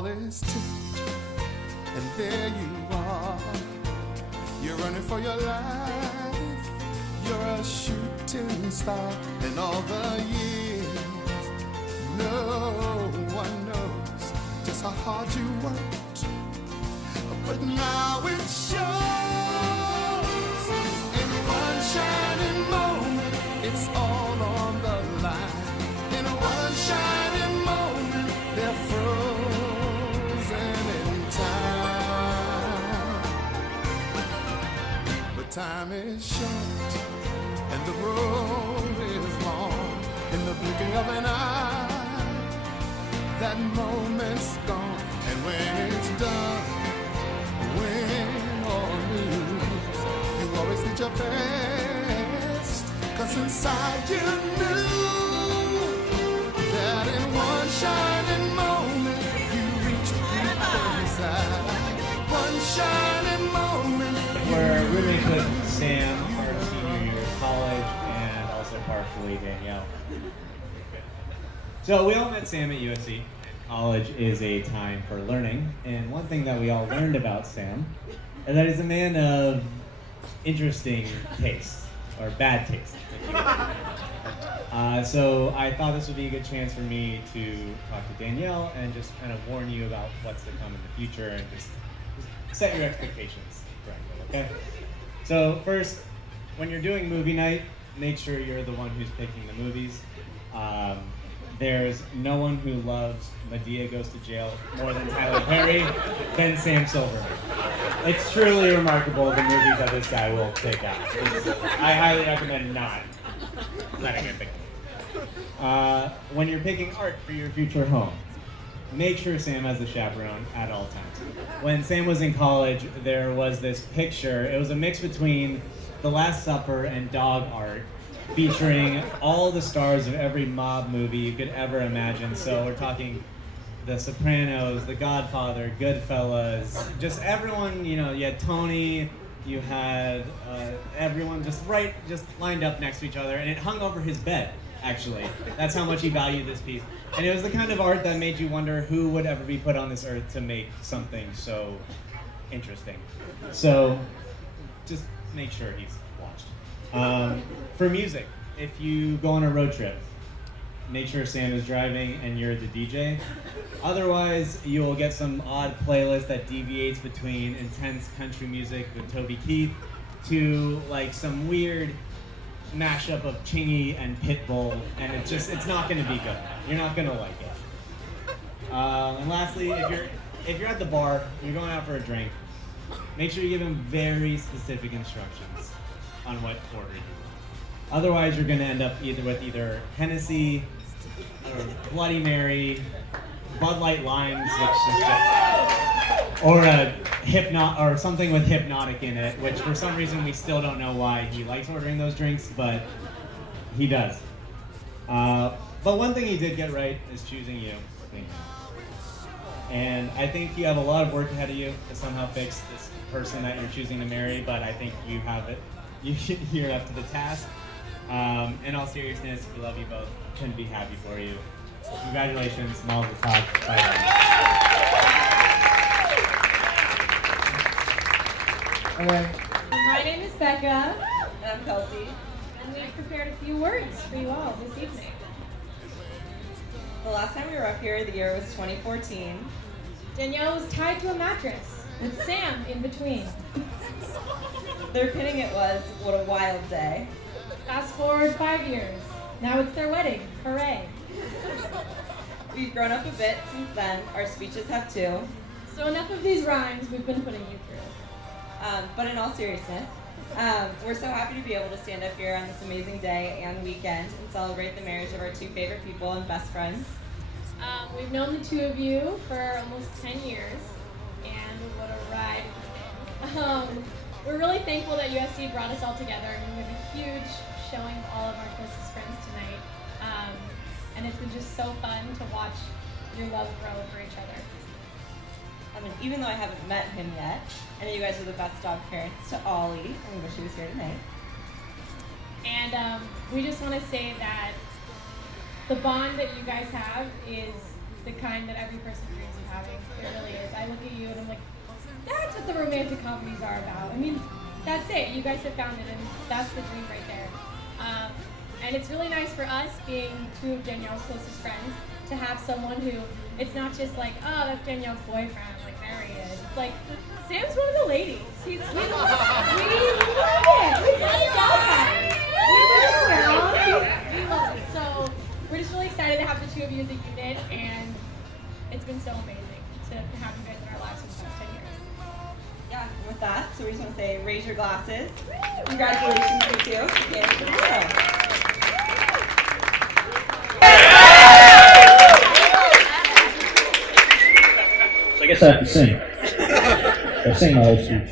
all is tipped, and there you are. You're running for your life. You're a shooting star. And all the years, no one knows just how hard you worked. But now it shows. In one shining moment, it's all on the line. In one shining moment, they're frozen in time. But time is short, and the road is long. In the blinking of an eye, that moment's gone. And when it's done, win or lose, you always did your best. 'Cause inside you knew that in one shining moment you reached deep inside. One shining moment. We're roommates with Sam our senior year of college, and also partially Danielle. So we all met Sam at USC. College is a time for learning, and one thing that we all learned about Sam is that he's a man of interesting taste, or bad taste. So I thought this would be a good chance for me to talk to Danielle and just kind of warn you about what's to come in the future and just set your expectations correctly, okay? So first, when you're doing movie night, make sure you're the one who's picking the movies. There's no one who loves Medea Goes to Jail more than Tyler Perry than Sam Silverman. It's truly remarkable the movies that this guy will pick out. I highly recommend not letting him pick them. When you're picking art for your future home, make sure Sam has a chaperone at all times. When Sam was in college, there was this picture. It was a mix between The Last Supper and dog art, featuring all the stars of every mob movie you could ever imagine. So we're talking The Sopranos, The Godfather, Goodfellas, just everyone, you know, you had Tony, you had everyone just lined up next to each other, and it hung over his bed, actually. That's how much he valued this piece. And it was the kind of art that made you wonder who would ever be put on this earth to make something so interesting. So just make sure he's watched. For music, if you go on a road trip, make sure Sam is driving and you're the DJ. Otherwise, you'll get some odd playlist that deviates between intense country music with Toby Keith to like some weird mashup of Chingy and Pitbull, and it's not gonna be good. You're not gonna like it. And lastly, if you're at the bar, you're going out for a drink, make sure you give him very specific instructions on what order you want. Otherwise, you're going to end up either Hennessy, or Bloody Mary, Bud Light Limes, which is just, or something with hypnotic in it, which for some reason we still don't know why he likes ordering those drinks, but he does. But one thing he did get right is choosing you. And I think you have a lot of work ahead of you to somehow fix this person that you're choosing to marry, but I think you have it. You're up to the task. In all seriousness, we love you both. Couldn't be happy for you. Congratulations, Mazel Tov. Bye. All right. My name is Becca. And I'm Kelsey. And we've prepared a few words for you all this evening. The last time we were up here, the year was 2014. Danielle was tied to a mattress with Sam in between. Their pinning it was, what a wild day. Fast forward 5 years. Now it's their wedding. Hooray. We've grown up a bit since then. Our speeches have too. So enough of these rhymes we've been putting you through. But in all seriousness, we're so happy to be able to stand up here on this amazing day and weekend and celebrate the marriage of our two favorite people and best friends. We've known the two of you for almost 10 years, and what a ride. We're really thankful that USC brought us all together, and we have a huge showing of all of our closest friends tonight. And it's been just so fun to watch your love grow for each other. I mean, even though I haven't met him yet, I know you guys are the best dog parents to Ollie, and we wish he was here tonight. And we just want to say that the bond that you guys have is the kind that every person dreams of having. It really is. I look at you and I'm like, that's what the romantic comedies are about. I mean, that's it. You guys have found it, and that's the dream right there. And it's really nice for us, being two of Danielle's closest friends, to have someone who, it's not just like, oh, that's Danielle's boyfriend, like, there he is. It's like, Sam's one of the ladies. We love it. We love it. We love it. So we're just really excited to have the two of you as a unit, and it's been so amazing to have you guys in our lives for the past 10 years. Yeah, and with that, so we just want to say, raise your glasses. Congratulations, you two. Here's the video. So I guess I have to sing. I sing my whole speech.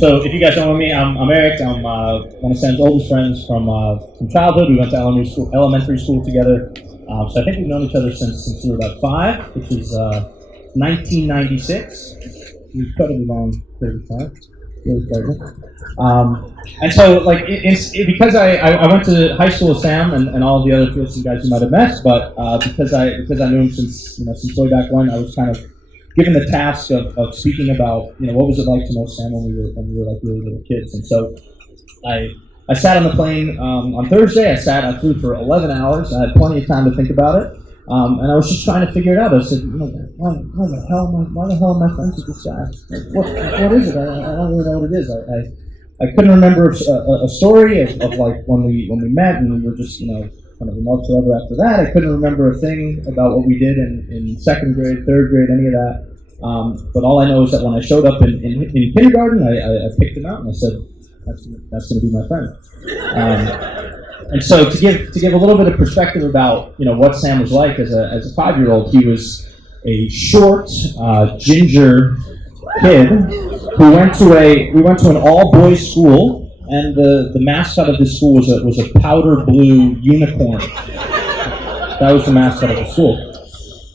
So if you guys don't know me, I'm Eric. I'm one of Sam's oldest friends from childhood. We went to elementary school together. So I think we've known each other since we were about 5, which is 1996. Incredibly long period of time. Really pleasant. And so, like, because I went to high school with Sam and all the other Fieldston guys you might have met, but because I knew him since way back when, I was kind of given the task of speaking about what was it like to know Sam when we were like really little kids. And so I sat on the plane on Thursday. I flew for 11 hours. I had plenty of time to think about it. And I was just trying to figure it out. I said, why the hell am I friends with this guy? Like, what is it? I don't really know what it is. I couldn't remember a story of like when we met and we were just kind of in love forever after that. I couldn't remember a thing about what we did in 2nd grade, 3rd grade, any of that. But all I know is that when I showed up in kindergarten, I picked him out and I said, that's going to be my friend. And so to give a little bit of perspective about what Sam was like as a 5-year-old, he was a short, ginger kid who went to an all-boys school, and the mascot of this school was a powder blue unicorn. That was the mascot of the school.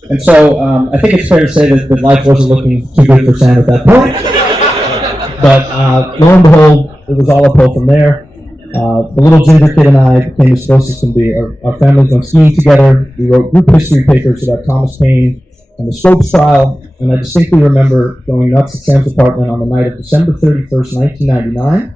And so I think it's fair to say that life wasn't looking too good for Sam at that point. But lo and behold, it was all uphill from there. The little ginger kid and I became as close as can be. Our families went skiing together. We wrote group history papers about Thomas Paine and the Stopes trial. And I distinctly remember going nuts at Sam's apartment on the night of December 31st, 1999,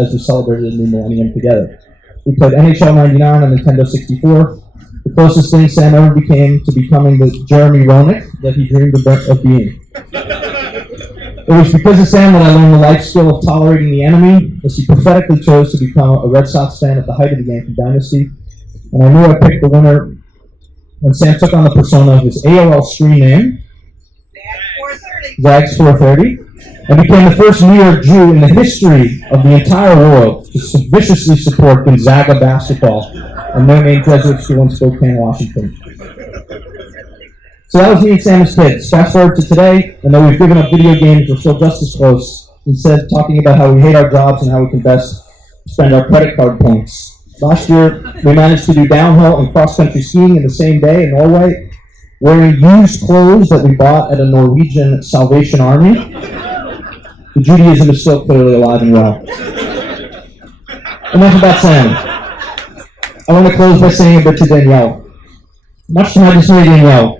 as we celebrated the new millennium together. We played NHL 99 on Nintendo 64. The closest thing Sam ever became to becoming the Jeremy Roenick that he dreamed of being. It was because of Sam that I learned the life skill of tolerating the enemy, as he prophetically chose to become a Red Sox fan at the height of the Yankee dynasty. And I knew I picked the winner when Sam took on the persona of his AOL screen name, Zags430, and became the first New York Jew in the history of the entire world to viciously support Gonzaga basketball, a no-name Jesuit school in Spokane, Washington. So that was me and Sam as kids. Fast forward to today, and though we've given up video games, we're still just as close. Instead, talking about how we hate our jobs and how we can best spend our credit card points. Last year, we managed to do downhill and cross-country skiing in the same day in Norway, wearing used clothes that we bought at a Norwegian Salvation Army. The Judaism is still clearly alive and well. Enough about Sam. I want to close by saying a bit to Danielle. Much to my dismay, Danielle,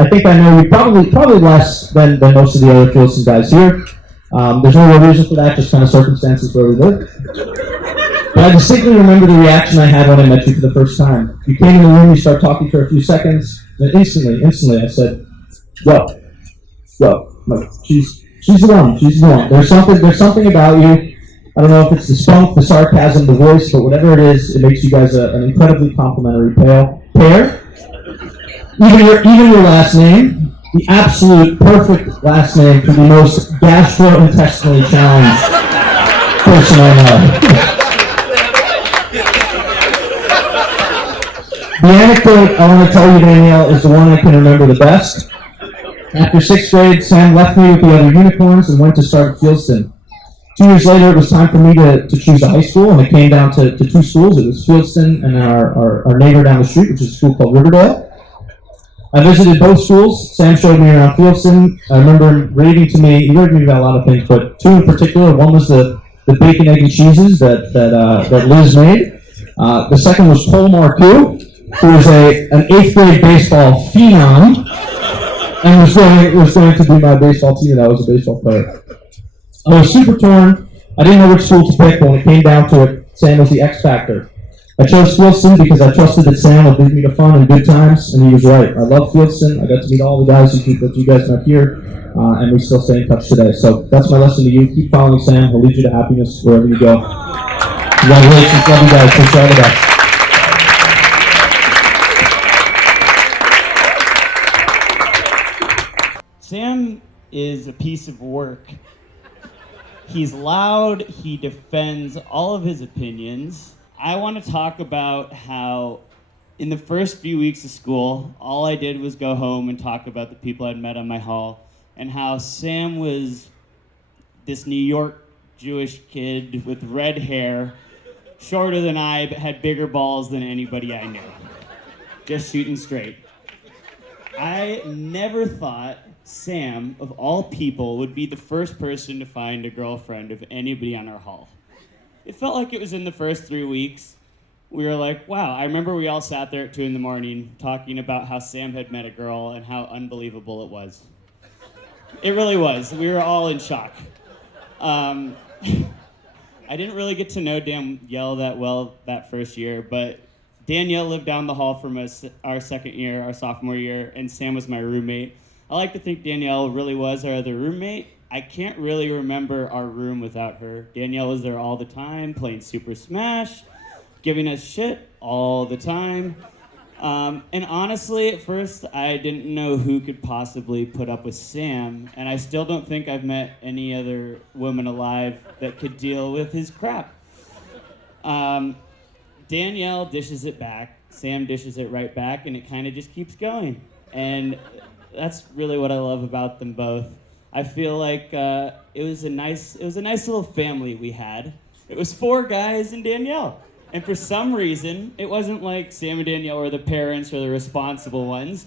I think I know you probably less than most of the other Fieldston guys here. There's no real reason for that, just kind of circumstances where we live. But I distinctly remember the reaction I had when I met you for the first time. You came in the room, you started talking for a few seconds, and instantly I said, "Go. Like, she's the one. There's something about you. I don't know if it's the spunk, the sarcasm, the voice, but whatever it is, it makes you guys an incredibly complimentary pair. Even your last name, the absolute perfect last name for the most gastrointestinally challenged person I know." The anecdote I want to tell you, Danielle, is the one I can remember the best. After 6th grade, Sam left me with the other unicorns and went to start at Fieldston. 2 years later, it was time for me to choose a high school, and it came down to 2 schools. It was Fieldston and our neighbor down the street, which is a school called Riverdale. I visited both schools. Sam showed me around Fieldston. I remember him raving to me. He raved to me about a lot of things, but 2 in particular. One was the bacon, egg, and cheeses that Liz made. The second was Paul Marcoux. who was an 8th grade baseball phenom, and was going to be my baseball team, and I was a baseball player. I was super torn. I didn't know which school to pick, but when it came down to it, Sam was the X factor. I chose Fieldson because I trusted that Sam would lead me to fun and good times, and he was right. I love Fieldson. I got to meet all the guys that you guys met here, and we still stay in touch today. So that's my lesson to you. Keep following Sam. He'll lead you to happiness wherever you go. Congratulations. Love you guys. Take care of the best. Sam is a piece of work. He's loud, he defends all of his opinions. I want to talk about how in the first few weeks of school, all I did was go home and talk about the people I'd met on my hall, and how Sam was this New York Jewish kid with red hair, shorter than I, but had bigger balls than anybody I knew. Just shooting straight. I never thought Sam, of all people, would be the first person to find a girlfriend of anybody on our hall. It felt like it was in the first 3 weeks. We were like, wow, I remember we all sat there at 2 a.m. talking about how Sam had met a girl and how unbelievable it was. It really was. We were all in shock. I didn't really get to know Danielle that well that first year, but Danielle lived down the hall from us our second year, our sophomore year, and Sam was my roommate. I like to think Danielle really was our other roommate. I can't really remember our room without her. Danielle was there all the time, playing Super Smash, giving us shit all the time. And honestly, at first, I didn't know who could possibly put up with Sam, and I still don't think I've met any other woman alive that could deal with his crap. Danielle dishes it back, Sam dishes it right back, and it kind of just keeps going. And that's really what I love about them both. I feel like it was a nice little family we had. It was 4 guys and Danielle. And for some reason, it wasn't like Sam and Danielle were the parents or the responsible ones,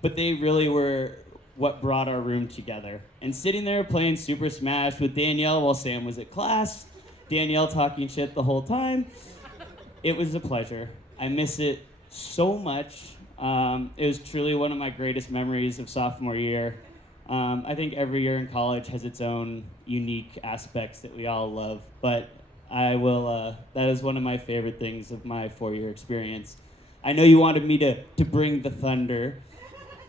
but they really were what brought our room together. And sitting there playing Super Smash with Danielle while Sam was at class, Danielle talking shit the whole time, it was a pleasure. I miss it so much. It was truly one of my greatest memories of sophomore year. I think every year in college has its own unique aspects that we all love, but that is one of my favorite things of my 4-year experience. I know you wanted me to bring the thunder,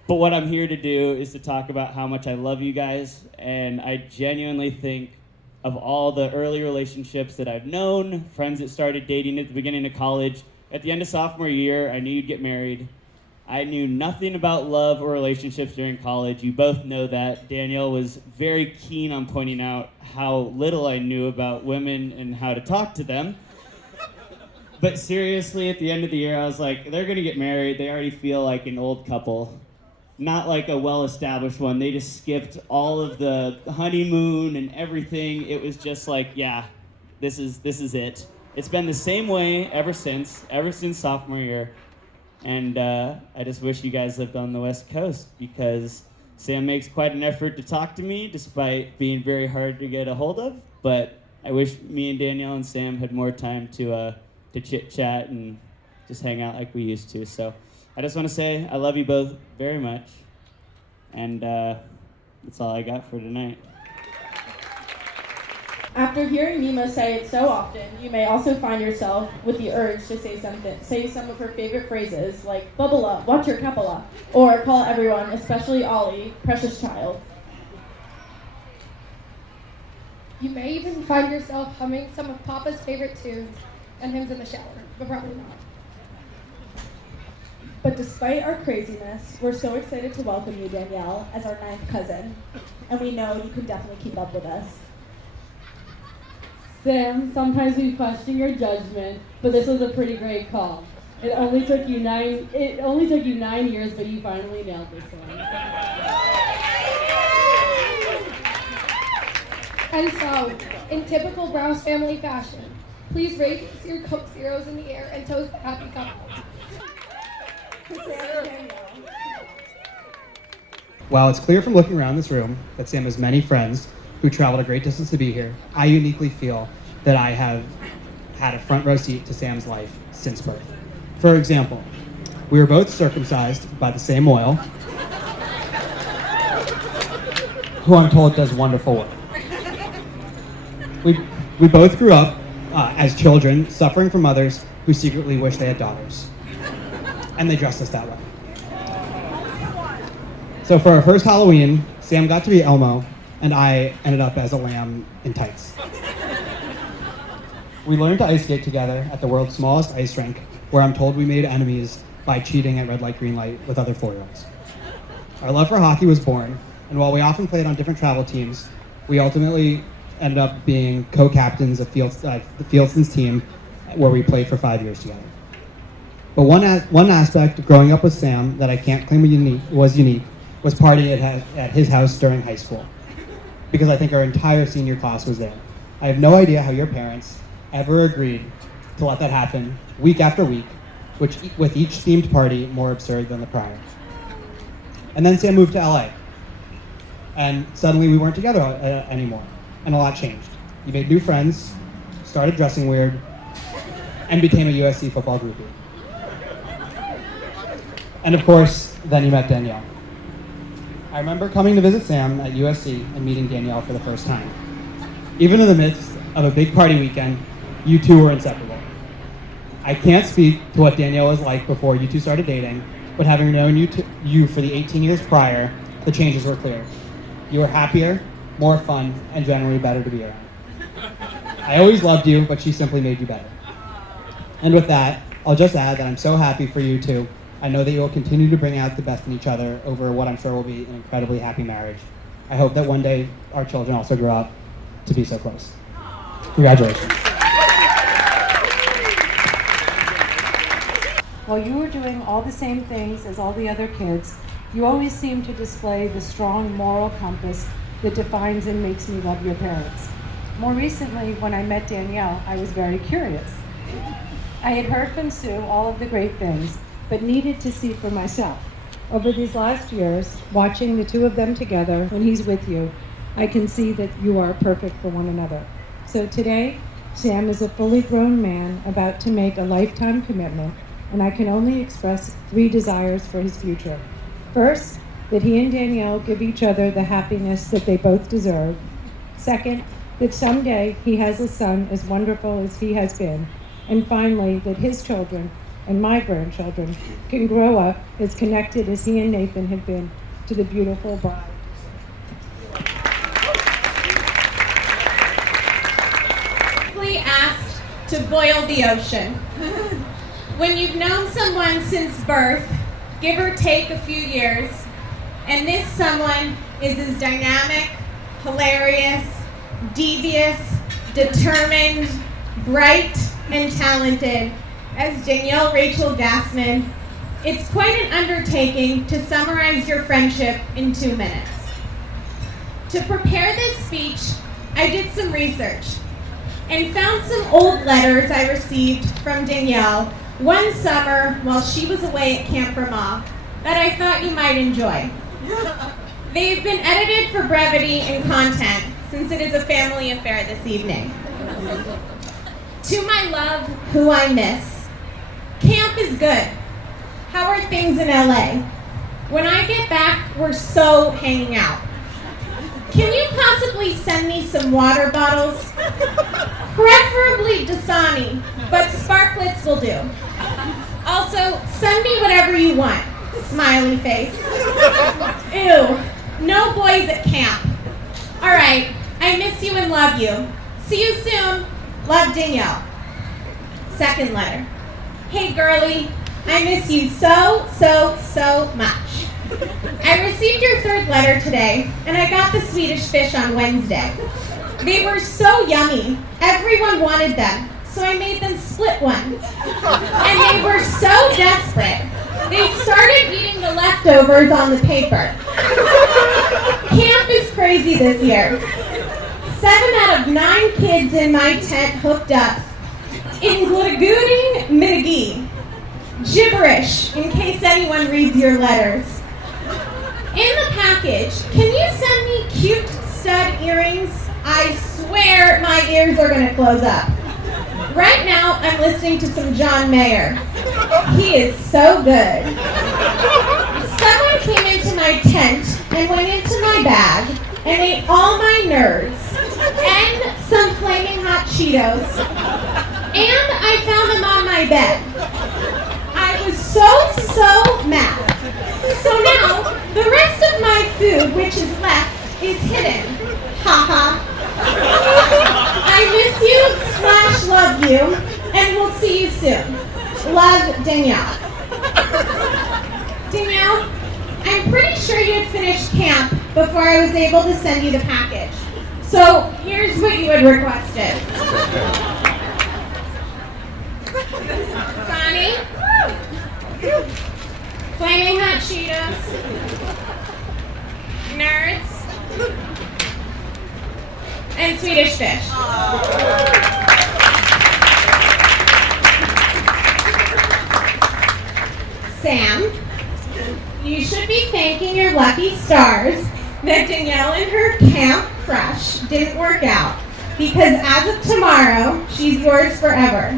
but what I'm here to do is to talk about how much I love you guys, and I genuinely think of all the early relationships that I've known, friends that started dating at the beginning of college. At the end of sophomore year, I knew you'd get married. I knew nothing about love or relationships during college. You both know that. Danielle was very keen on pointing out how little I knew about women and how to talk to them. But seriously, at the end of the year, I was like, they're gonna get married. They already feel like an old couple. Not like a well-established one. They just skipped all of the honeymoon and everything. It was just like, yeah, this is it. It's been the same way ever since sophomore year. And I just wish you guys lived on the West Coast, because Sam makes quite an effort to talk to me despite being very hard to get a hold of. But I wish me and Danielle and Sam had more time to chit-chat and just hang out like we used to. So I just want to say I love you both very much. And that's all I got for tonight. After hearing Nima say it so often, you may also find yourself with the urge to say some of her favorite phrases, like "bubble up, watch your capola," or call everyone, especially Ollie, precious child. You may even find yourself humming some of Papa's favorite tunes and hymns in the shower, but probably not. But despite our craziness, we're so excited to welcome you, Danielle, as our 9th cousin, and we know you can definitely keep up with us. Sam, sometimes we question your judgment, but this was a pretty great call. It only took you 9 years, but you finally nailed this one. And so, in typical Browse family fashion, please raise your Coke Zeros in the air and toast the happy couple. While it's clear from looking around this room that Sam has many friends who traveled a great distance to be here, I uniquely feel that I have had a front row seat to Sam's life since birth. For example, We were both circumcised by the same oil, who I'm told does wonderful work. We both grew up as children, suffering from mothers who secretly wish they had daughters. And they dressed us that way. So for our first Halloween, Sam got to be Elmo, and I ended up as a lamb in tights. We learned to ice skate together at the world's smallest ice rink, where I'm told we made enemies by cheating at red light, green light with other 4-year-olds. Our love for hockey was born, and while we often played on different travel teams, we ultimately ended up being co-captains of the Fieldston's team, where we played for 5 years together. But one aspect of growing up with Sam that I can't claim was unique was partying at his house during high school, because I think our entire senior class was there. I have no idea how your parents ever agreed to let that happen week after week, with each themed party more absurd than the prior. And then Sam moved to LA, and suddenly we weren't together anymore, and a lot changed. He made new friends, started dressing weird, and became a USC football groupie. And of course, then he met Danielle. I remember coming to visit Sam at USC and meeting Danielle for the first time. Even in the midst of a big party weekend, you two were inseparable. I can't speak to what Danielle was like before you two started dating, but having known you for the 18 years prior, the changes were clear. You were happier, more fun, and generally better to be around. I always loved you, but she simply made you better. And with that, I'll just add that I'm so happy for you two. I know that you will continue to bring out the best in each other over what I'm sure will be an incredibly happy marriage. I hope that one day our children also grow up to be so close. Congratulations. While you were doing all the same things as all the other kids, you always seem to display the strong moral compass that defines and makes me love your parents. More recently, when I met Danielle, I was very curious. I had heard from Sue all of the great things, but needed to see for myself. Over these last years, watching the two of them together when he's with you, I can see that you are perfect for one another. So today, Sam is a fully grown man about to make a lifetime commitment, and I can only express 3 desires for his future. First, that he and Danielle give each other the happiness that they both deserve. Second, that someday he has a son as wonderful as he has been. And finally, that his children and my grandchildren can grow up as connected as he and Nathan have been to the beautiful bride. Asked to boil the ocean. When you've known someone since birth, give or take a few years, and this someone is as dynamic, hilarious, devious, determined, bright, and talented as Danielle Rachel Gassman, it's quite an undertaking to summarize your friendship in 2 minutes. To prepare this speech, I did some research and found some old letters I received from Danielle one summer while she was away at Camp Ramah that I thought you might enjoy. They've been edited for brevity and content since it is a family affair this evening. To my love, who I miss. Camp is good. How are things in LA? When I get back, we're so hanging out. Can you possibly send me some water bottles? Preferably Dasani, but sparklets will do. Also, send me whatever you want. Smiley face. Ew, no boys at camp. All right, I miss you and love you. See you soon. Love, Danielle. Second letter. Hey girlie, I miss you so much. I received your third letter today, and I got the Swedish fish on Wednesday. They were so yummy. Everyone wanted them, so I made them split one. And they were so desperate, they started eating the leftovers on the paper. Camp is crazy this year. 7 out of 9 kids in my tent hooked up, including Midagi. Gibberish, in case anyone reads your letters. In the package, can you send me cute stud earrings? I swear my ears are gonna close up. Right now, I'm listening to some John Mayer. He is so good. Someone came into my tent and went into my bag and ate all my nerds and some flaming hot Cheetos. And I found them on my bed. I was so mad. So now, the rest of my food, which is left, is hidden. Haha. I miss you / love you, and we'll see you soon. Love, Danielle. Danielle, I'm pretty sure you had finished camp before I was able to send you the package. So here's what you had requested. Sonny, flaming hot Cheetos, nerds, and Swedish fish. Sam, you should be thanking your lucky stars that Danielle and her camp crush didn't work out, because as of tomorrow, she's yours forever.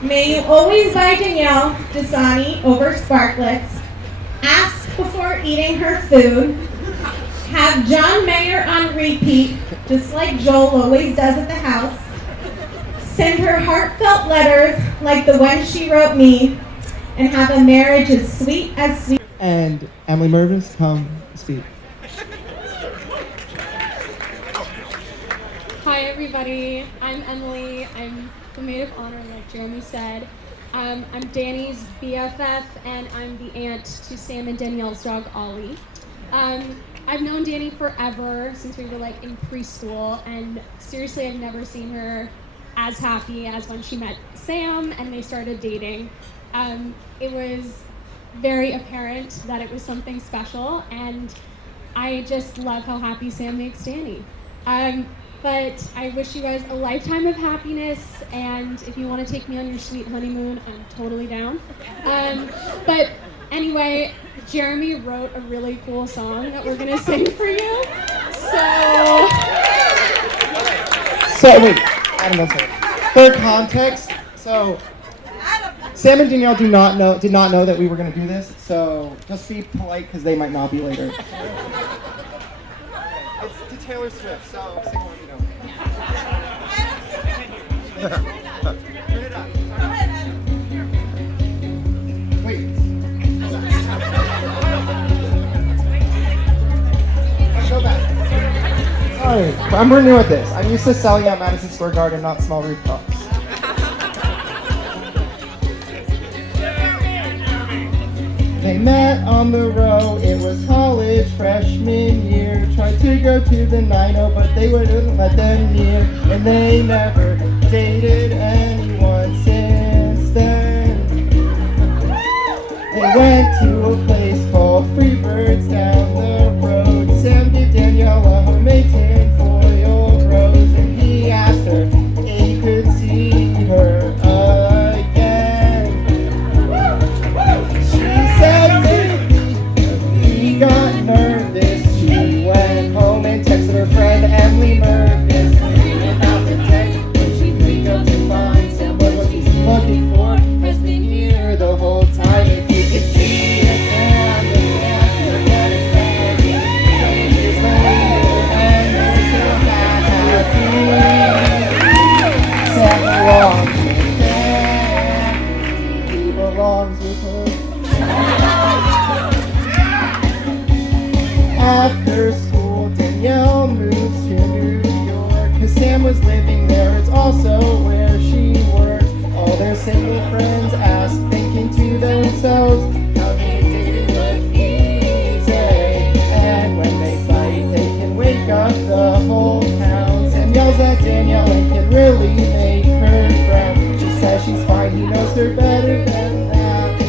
May you always buy Danielle Dasani over Sparklets, ask before eating her food, have John Mayer on repeat, just like Joel always does at the house, send her heartfelt letters like the one she wrote me, and have a marriage as sweet as sweet. And Emily Mervis, come speak. Hi everybody, I'm Emily. I'm the maid of honor, like Jeremy said. I'm Danny's BFF, and I'm the aunt to Sam and Danielle's dog, Ollie. I've known Danny forever, since we were like in preschool, and seriously, I've never seen her as happy as when she met Sam and they started dating. It was very apparent that it was something special, and I just love how happy Sam makes Danny. But I wish you guys a lifetime of happiness, and if you want to take me on your sweet honeymoon, I'm totally down. But anyway, Jeremy wrote a really cool song that we're gonna sing for you. So wait, Adam, one second. For context, so Sam and Danielle did not know that we were gonna do this. So just be polite because they might not be later. It's to Taylor Swift, so sing along if you know. Turn it up. Wait. Go back. Sorry, I'm new at this. I'm used to selling out Madison Square Garden, not small rooftops. They met on the row, it was college freshman year. Tried to go to the 9-0, but they wouldn't let them near. And they never dated anyone since then. They went to a place called Freebirds down the road. Sam gave Danielle a homemade tinfoil rose, and he asked her if he could see her again. She said maybe. He got nervous. She went home and texted her friend Emily Mervis. Without the text, when she picked up to find Sam, but what she's looking for has been here the whole time. If you could see it, Sam, the man, forget it, man. 7 years later, and they're still not happy. Sam belongs with them. He belongs with her. After school, Danielle moves to New York, 'cause Sam was living there, it's also where she works. All their single friends ask, thinking to themselves, how they dated look easy. And when they fight, they can wake up the whole town. Sam yells at Danielle and can really make her frown. She says she's fine, he knows her better than that.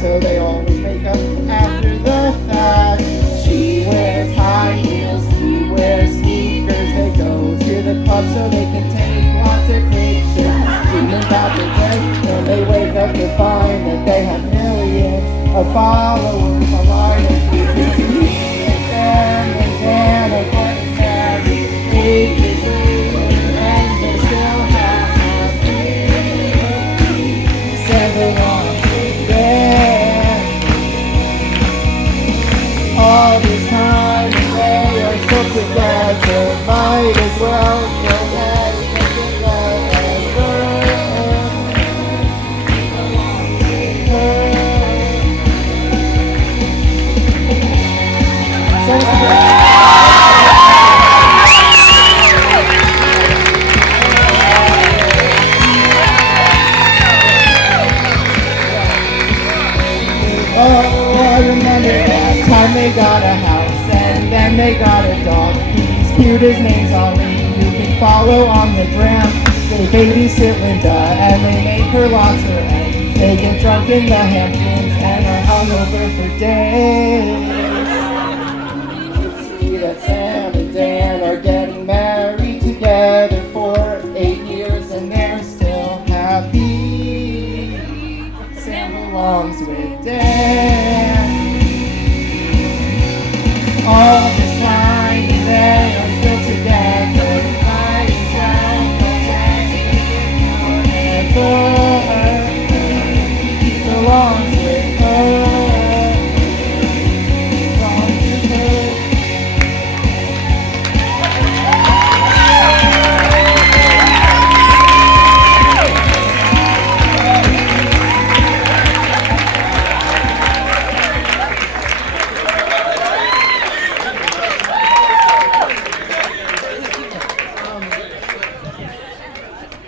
So they always make up after the fact. She wears high heels, he wears sneakers. They go to the club so they can take lots of pictures. Dreaming about the day when they wake up to find that they have millions of followers online. And you can see them and Hannah getting married 8 years later, and they're still happy. Sam belongs with then they got a house, and then they got a dog. He's cute, his name's Ollie. You can follow on the gram. They babysit Linda, and they make her lots of eggs. They get drunk in the Hamptons, and are hungover for days. See that Sam and Dan are getting married together for 8 years, and they're still happy. Sam belongs with Dan. All this time, and they are still together. By itself, forever. He belongs with her. Belongs with her.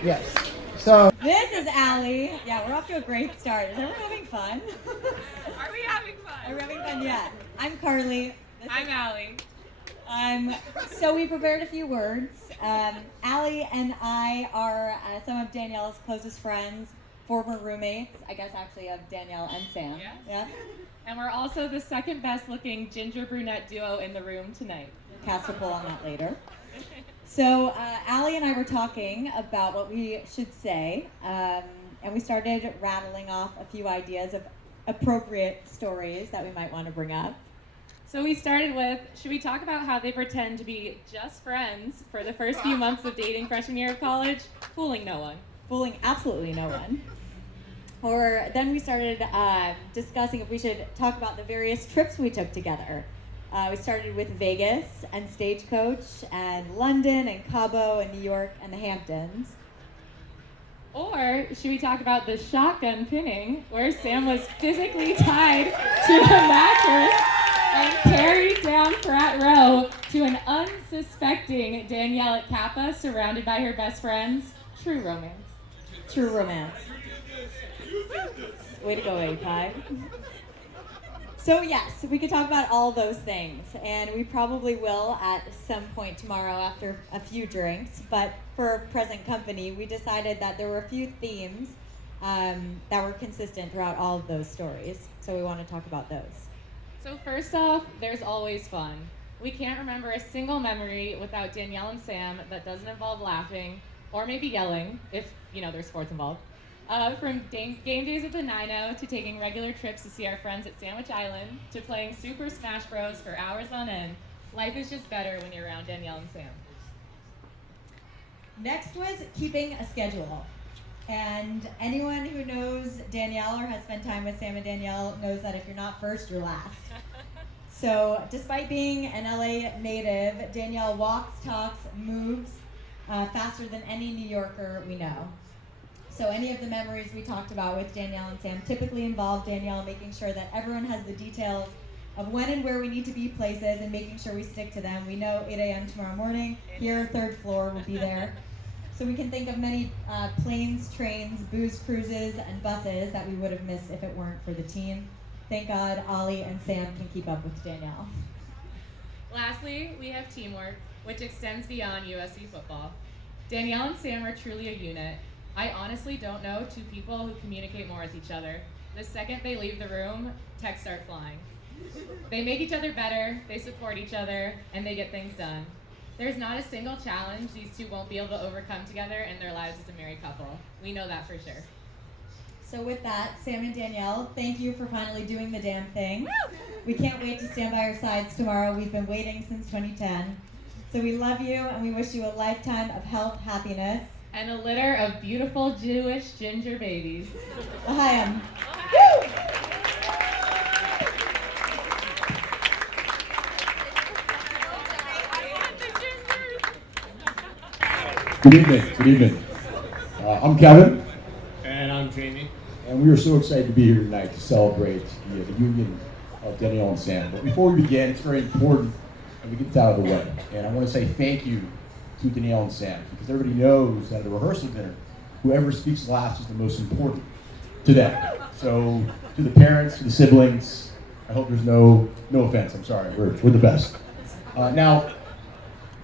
Yes. So This is Allie. Yeah, we're off to a great start. Is everyone having fun? Are we having fun? Are we having fun? Yeah. I'm Carly. I'm Allie. So we prepared a few words. Allie and I are some of Danielle's closest friends, former roommates, I guess actually of Danielle and Sam. Yes. Yeah. And we're also the second best looking ginger brunette duo in the room tonight. Cast a poll on that later. So Allie and I were talking about what we should say, and we started rattling off a few ideas of appropriate stories that we might want to bring up. So we started with, should we talk about how they pretend to be just friends for the first few months of dating freshman year of college, fooling no one? Fooling absolutely no one. Or then we started discussing if we should talk about the various trips we took together. We started with Vegas and Stagecoach and London and Cabo and New York and the Hamptons. Or should we talk about the shotgun pinning, where Sam was physically tied to a mattress and carried down Frat Row to an unsuspecting Danielle at Kappa surrounded by her best friends? True romance. True romance. Way to go, A5. So yes, we could talk about all those things, and we probably will at some point tomorrow after a few drinks, but for present company, we decided that there were a few themes that were consistent throughout all of those stories, so we want to talk about those. So first off, there's always fun. We can't remember a single memory without Danielle and Sam that doesn't involve laughing, or maybe yelling, if, there's sports involved. From game days at the 9-0 to taking regular trips to see our friends at Sandwich Island to playing Super Smash Bros. For hours on end, life is just better when you're around Danielle and Sam. Next was keeping a schedule. And anyone who knows Danielle or has spent time with Sam and Danielle knows that if you're not first, you're last. So despite being an LA native, Danielle walks, talks, moves faster than any New Yorker we know. So any of the memories we talked about with Danielle and Sam typically involve Danielle making sure that everyone has the details of when and where we need to be places and making sure we stick to them. We know 8 a.m. tomorrow morning, here, 3rd floor, will be there. So we can think of many planes, trains, booze cruises, and buses that we would have missed if it weren't for the team. Thank God Ollie and Sam can keep up with Danielle. Lastly, we have teamwork, which extends beyond USC football. Danielle and Sam are truly a unit. I honestly don't know two people who communicate more with each other. The second they leave the room, texts start flying. They make each other better, they support each other, and they get things done. There's not a single challenge these two won't be able to overcome together in their lives as a married couple. We know that for sure. So with that, Sam and Danielle, thank you for finally doing the damn thing. We can't wait to stand by your sides tomorrow. We've been waiting since 2010. So we love you, and we wish you a lifetime of health, happiness, and a litter of beautiful Jewish ginger babies. L'chaim. Good evening. Good evening. I'm Kevin. And I'm Jamie. And we are so excited to be here tonight to celebrate the union of Danielle and Sam. But before we begin, it's very important that we get this out of the way. And I want to say thank you to Danielle and Sam, because everybody knows that at a rehearsal dinner, whoever speaks last is the most important to them. So to the parents, to the siblings, I hope there's no offense. I'm sorry. We're the best. Now,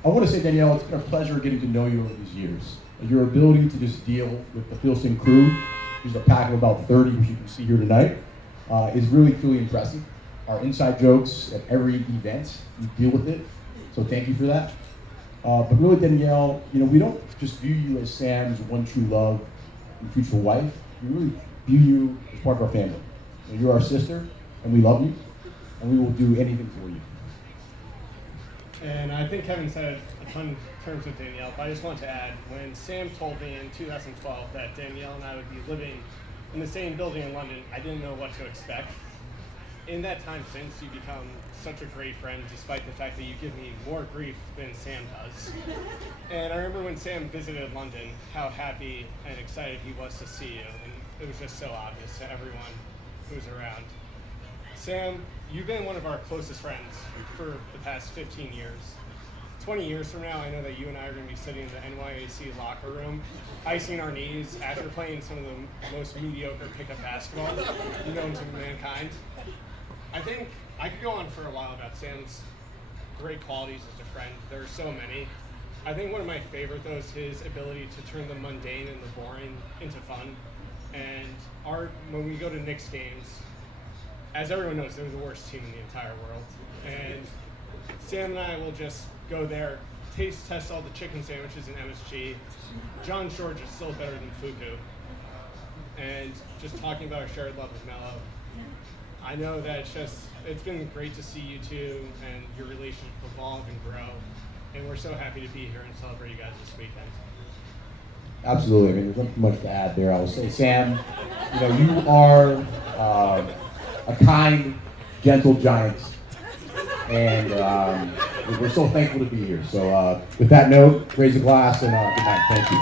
I want to say, Danielle, it's been a pleasure getting to know you over these years. Your ability to just deal with the Filson crew, which is a pack of about 30, which you can see here tonight, is really, truly impressive. Our inside jokes at every event, you deal with it. So thank you for that. But really, Danielle, we don't just view you as Sam's one true love and future wife. We really view you as part of our family. You're our sister, and we love you, and we will do anything for you. And I think Kevin said a ton in terms of Danielle, but I just want to add, when Sam told me in 2012 that Danielle and I would be living in the same building in London, I didn't know what to expect. In that time since, you've become such a great friend, despite the fact that you give me more grief than Sam does. And I remember when Sam visited London, how happy and excited he was to see you, and it was just so obvious to everyone who was around. Sam, you've been one of our closest friends for the past 15 years. 20 years from now, I know that you and I are going to be sitting in the NYAC locker room, icing our knees after playing some of the most mediocre pickup basketball known to mankind. I think I could go on for a while about Sam's great qualities as a friend. There are so many. I think one of my favorite, though, is his ability to turn the mundane and the boring into fun. And when we go to Knicks games, as everyone knows, they're the worst team in the entire world. And Sam and I will just go there, taste test all the chicken sandwiches in MSG. John George is still better than Fuku. And just talking about our shared love with Mello. I know that it's been great to see you two and your relationship evolve and grow. And we're so happy to be here and celebrate you guys this weekend. Absolutely. I mean, there's not much to add there. I will say, Sam, you are a kind, gentle giant, and we're so thankful to be here. So with that note, raise a glass and good night. Thank you.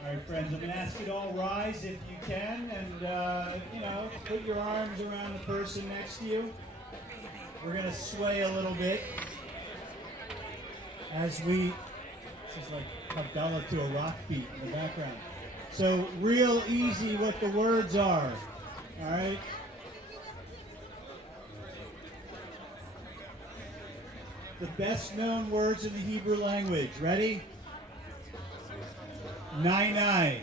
All right, friends, I'm going to ask you to all rise if you can, and, put your arms around the person next to you. We're going to sway a little bit this is like Havdalah to a rock beat in the background. So real easy what the words are, all right? The best known words in the Hebrew language. Ready? Nai.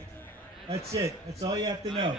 That's it. That's all you have to know.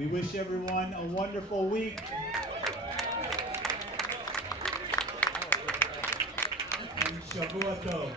We wish everyone a wonderful week. And Shavua Tov.